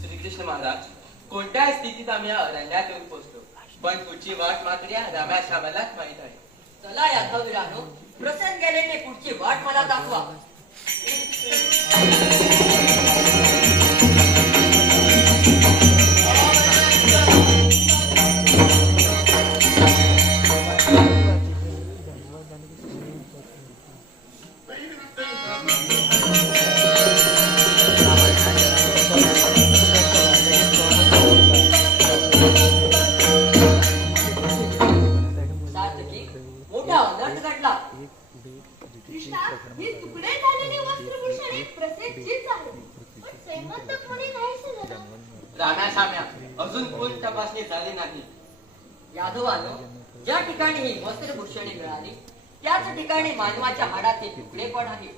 श्रीकृष्ण महाराज, कोणत्या स्थितीत आम्ही या अरण्यात येऊन पोहोचलो, पण पुढची वाट मात्र या राम्या श्यामालाच माहीत आहे. चला यादवीरानो, प्रसन्न गेलेले पुढची वाट मला दाखवा. मोठा अनर्थ घडला. कृष्णा, हे तुकडे झालेले वस्त्रभूषण एक प्रसिद्धीच आहे. पण श्रीमंत कोणी नाहीसे झाला. राम्या श्याम्या, अजून कोण तपासणी झाली नाही. यादवानो, ज्या ठिकाणी ही वस्त्रभूषणे मिळाली त्याच ठिकाणी मानवाच्या हाडाचे तुकडे पण आहे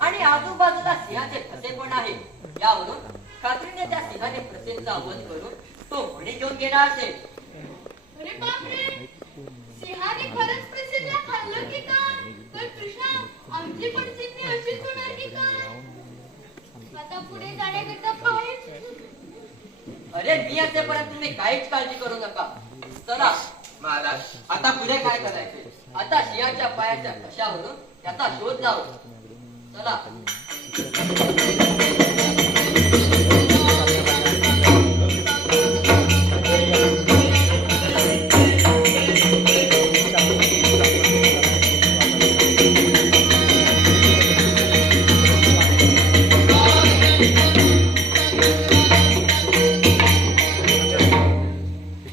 आणि आजूबाजूला सिंहाचे ठसे पण आहे. यावरून खात्रीने त्या सिंहाने प्रसेनचा वध करून तो म्हणे घेऊन गेला असेल. अरे बापरे, सिंहाने खरंच प्रसिद्धीला खाल्लं की काय? पण कृष्णा, आमची पण चित्ती अशीच होणार की काय? आता पुढे जाण्याकरता पाहिजे. अरे मी असेपर्यंत तुम्ही काहीच काळजी करू नका. चला महाराज, आता पुढे काय करायचे? आता सिंहाच्या पायाच्या ठशावरून त्याचा शोध लावू. चला.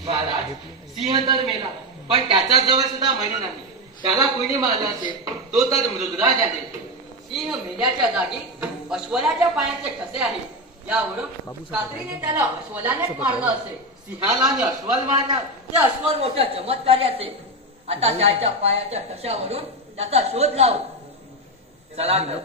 महाराज, सिंह तर मेला, पण त्याच्या जवळ सुद्धा मणी नाही. त्याला कोणी मारलं असेल, तो तर मृगराज आहे. सिंह मेल्याच्या जागी अश्वलाच्या पायाचे ठसे आहेत. यावरून खात्रीने त्याला अश्वलानेच मारलं असेल. सिंहाला आणि अस्वल मारला. ते अश्वर मोठ्या चमत्कारी असेल. आता त्याच्या पायाच्या ठशावरून त्याचा शोध लावू. चला तर.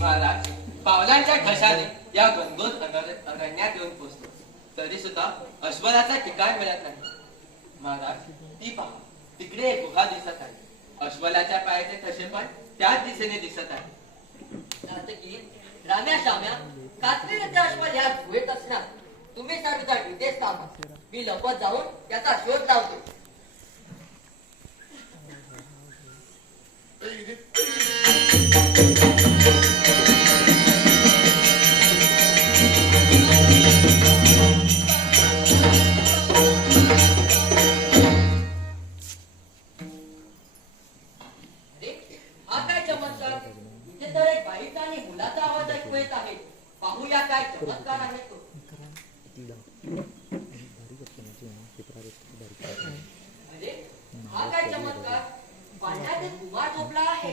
महाराज, पावलांच्या ठशाने या गंगोत अरण्यात येऊन पोहोचलो, तरी सुद्धा अस्वलाचा ठिकाण मिळत नाही. महाराज, ती पहा, तिकडे एक गुहा दिसत आहे. अस्वलाच्या पायाचे ठसे पण त्याच दिशेने दिसत आहे. की राम्या श्याम्या, खात्रीने त्या अश्वल या गुहेत असणार. तुम्ही सर्व इथेच थांबा. मी लपत जाऊन त्याचा शोध लावतो. हा काय चमत्कार! इथे तर एक बाईचा आणि मुलाचा आवाज ऐकू येत आहे. पाहूया काय चमत्कार आहे तो. अरे, हा काय चमत्कार! पांड्यात एक कुमार झोपला आहे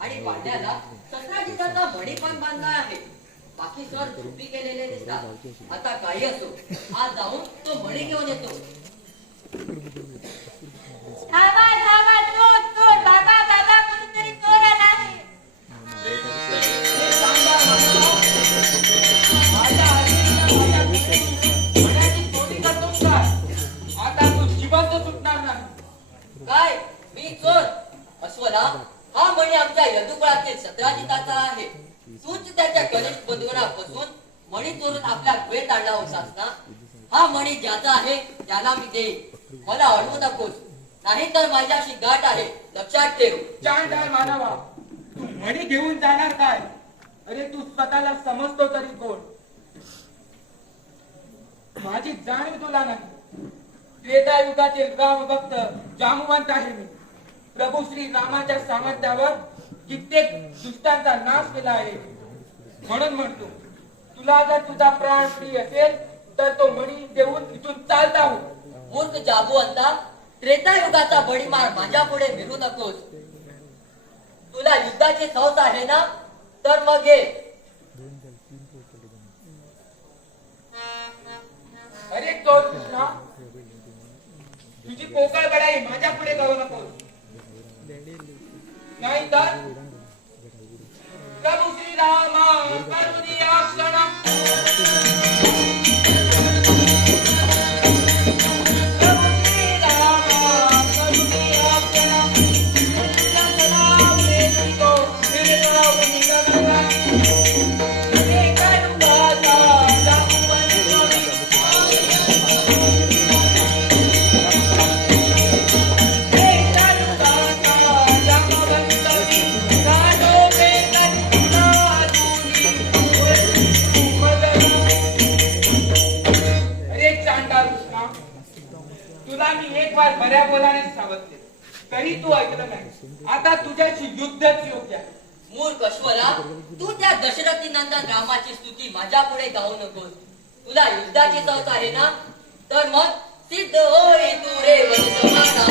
आणि पांड्याला 17 दिवसाचा मणी पण बांधला आहे. बाकी सर झोपी केलेले दिसतात. आता काही असो, आज जाऊन तो मणी घेऊन येतो. धावा धावा, चोर चोर, बाबा बाबा, कोणीतरी चोर आला आहे. आता तू जिवंत सुटणार नाही. काय मी चोर? अस्वला, हा मणी आमच्या यदुकुळातील सत्राजिताचा आहे. तूच त्याच्या कनिष्ठ बंधूंपासून मणी चोरून आपल्या गुहेत आणला होतास ना? हा मणी ज्याचा आहे त्याला मी देईन. मला अडवू नकोस, नाही तर माझ्याशी गाठ आहे, लक्षात ठेव. चांडाळ मानवा, तू म्हणी घेऊन जाणार काय? अरे तू स्वतःला समजतो तरी कोण? माझी जाणीव तुला नाही. त्रेतायुगातील रामभक्त जामवंत आहे मी. प्रभू श्री रामाच्या सामर्थ्यावर कित्येक दुष्टांचा नाश केला आहे. म्हणून म्हणतो, तुला जर तुझा प्राण प्रिय असेल तर तो मणी देऊन इथून चालता हो. मूर्ख जाबुवंता, त्रेतायुगाचा बळीमार माझ्या पुढे मिळू नकोस. तुला युद्धाची सौस आहे ना, तर मग घे. अरे चोर कृष्णा, तुझी पोकळ बडाई माझ्या पुढे करू नकोस. नाही तर प्रभू श्रीरामा करुणिया क्षणा. प्रभू श्रीरामा करुणिया क्षणा. क्षणा प्रेमिको फिरलावून गगना. हे करुणाचा जामुवंत. तुला मी एक बार बऱ्या बोलाने सांगितले तरी तू ऐकलं नाही. आता तुझ्याशी युद्धच योग्य आहे. मूर्ख अश्वला, तू त्या दशरथी नंदन रामाची स्तुती माझ्या पुढे गाऊ नकोस. तुला युद्धाची चौथ आहे ना, तर मग सिद्ध होई तू रे वंशमाला.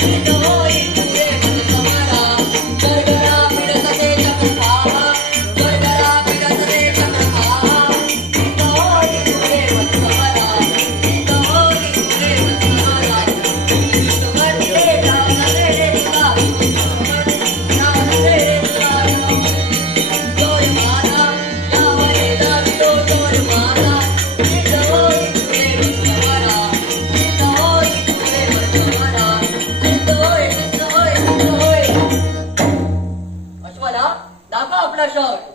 सिद्ध होई तू रे वंशमाला. गरगरा फिरत ते चक्रधार. गरगरा फिरत ते चक्रधार. सिद्ध होई तू रे वंशमाला. सिद्ध होई तू रे वंशमाला. विष्णुमती रे जान रे दिला. जान रे दिला. जोर मारा यावरे दावितो जोर मारा. सिद्ध होई तू रे वंशमाला. सिद्ध होई तू रे वंशमाला. सिद्ध होई, सिद्ध होई, सिद्ध होई. अश्वला, दाखव आपला शौर्य.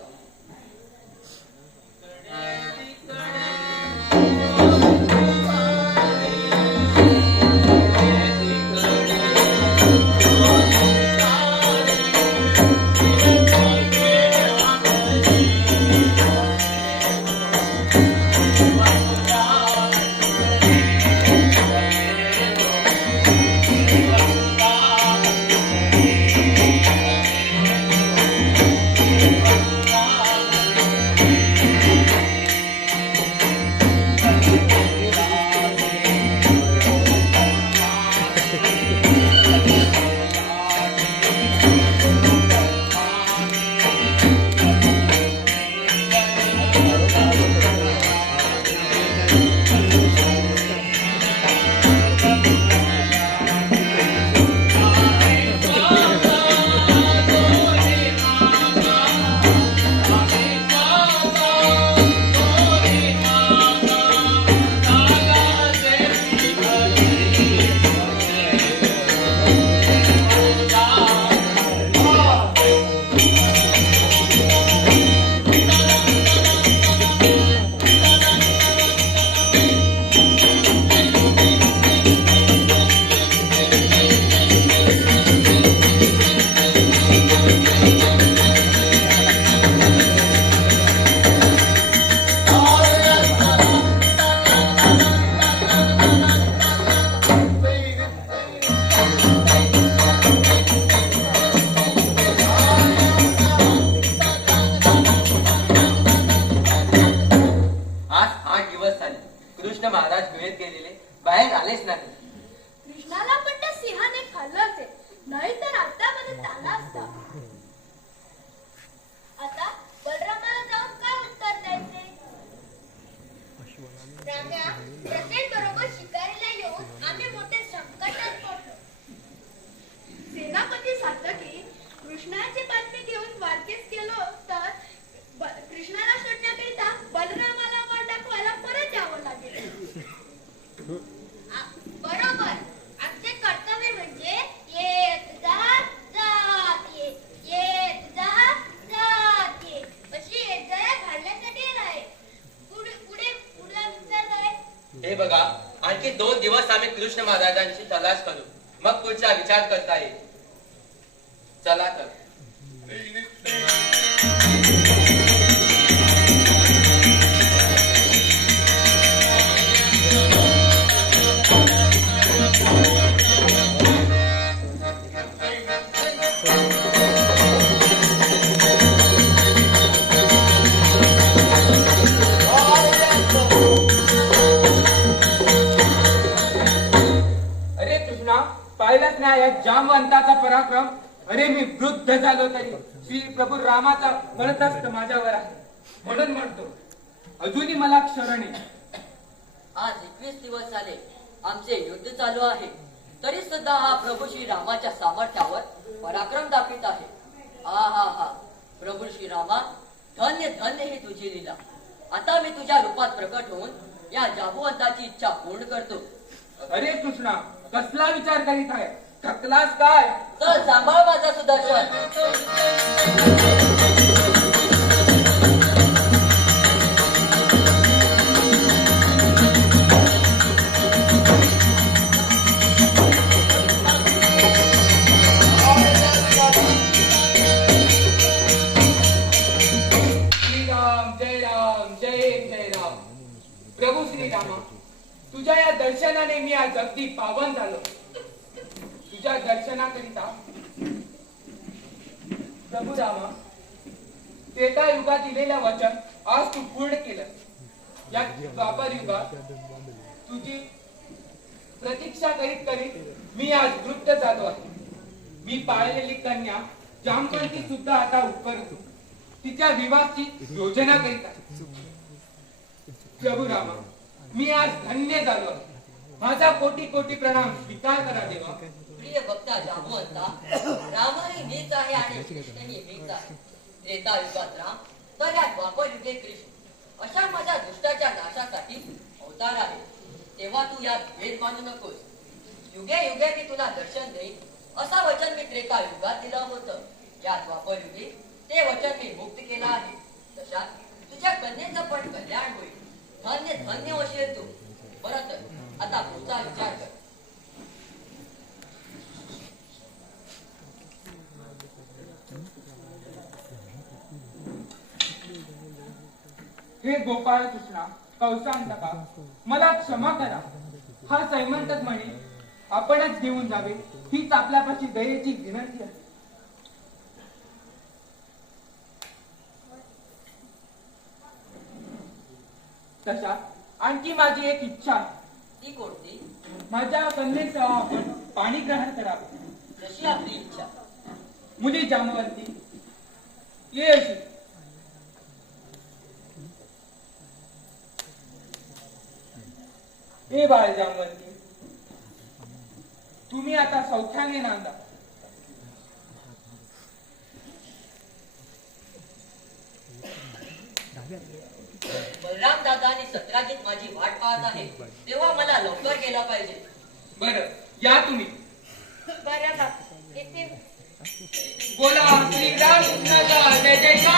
कृष्ण महाराज गुहेत गेलेले बाहेर आलेच नाही. कृष्णाला पण त्या सिंहाने खाल्लं असेल, नाही तर आतापर्यंत आला असता. आता बलरामाला जाऊन काय उत्तर द्यायचे? राम्या, प्रत्येक बरोबर शिकारीला येऊन आम्ही मोठे संकटात पडलो. सेनापती सात्यकी कृष्णाची बातमी घेऊन द्वारकेस गेलो तर कृष्णाला शोधण्याकरिता बलरामाला वाट दाखवायला परत यावं लागेल. बरोबर, आमचे कर्तव्य म्हणजे येत जा जात ये, येत जा जात ये अशी येत जया घालण्यासाठी आहे. पुढे पुढे पुढला विचार काय? हे बघा, आणखी 2 दिवस आम्ही कृष्ण महाराजांची तलाश करू, मग पुढचा विचार करता येईल. चला तर. अरे कृष्णा, पाहिलंच ना या जामवंताचा पराक्रम. अरे मी वृद्ध झालो तरी श्री प्रभू रामाचा मळतस्त माझ्यावर आहे, म्हणून म्हणतो अजूनही मला क्षरण आहे. आज 21 दिवस झाले आमचे युद्ध चालू आहे, तरी सुद्धा हा प्रभू श्री रामाच्या सामर्थ्यावर पराक्रम दाखवित आहे. हा हा हा प्रभू श्री रामा, धन्य धन्य ही तुझी लीला. आता मी तुझ्या रूपात प्रकट होऊन या जाबुवंताची इच्छा पूर्ण करतो. अरे कृष्णा, कसला विचार करीत आहे? थकलास काय? तर सांभाळ माझा सुदर्शन. श्रीराम जय राम, जय जय राम. प्रभू श्रीरामा, तुझ्या या दर्शनाने मी आज अगदी पावन झालो. तुझ्या दर्शनाकरिता प्रभू रामा, त्रेता युगात दिलेलं वचन आज तू पूर्ण केलं. या द्वापर युगात तुझी प्रतीक्षा करीत करीत मी आज वृत्त झालो आहे. मी पाळलेली कन्या जामवंती सुद्धा आता उपकरतो. तिच्या विवाहाची योजना करीत आहे. प्रभू रामा, मी आज धन्य झालो आहे. माझा कोटी कोटी प्रणाम स्वीकार करा देवा. प्रिय भक्ता जामवंता, रामही मीच आहे आणि कृष्णही मीच आहे. त्रेता युगात राम, तर या द्वापर युगे कृष्ण, अशा माझ्या दुष्टाच्या नाशासाठी अवतार आहे. तेव्हा तू यात भेद मानू नकोस. युगे युगे मी तुला दर्शन देईन असा वचन मी त्रेता युगात दिलं होतं. या द्वापर युगे ते वचन मी मुक्त केलं आहे. तशात तुझ्या कन्येचं पण कल्याण होईल. धन्य धन्य होशील तू. बरं तर आता पुढचा विचार कर. हे गोपाळ कृष्णा, कौसांतका, मला क्षमा करा. हा सैमंतक म्हणे आपणच घेऊन जावे, हीच आपल्यापाशी दयेची विनंती आहे. तशा आणखी माझी एक इच्छा आहे. ती कोणती? माझ्या कन्येसह आपण पाणी ग्रहण करावे. जशी आपली इच्छा. मुली जामवंती, ये अशी. ए बाळ जामवंती, तुम्ही आता सौख्याने नांदा. बलराम दादा आणि सत्राजित माझी वाट पाहत आहे, तेव्हा मला लवकर गेला पाहिजे. बरं, या तुम्ही. बरं बाप, येते. बोला श्रीराम कृष्णाचा जय जयकार.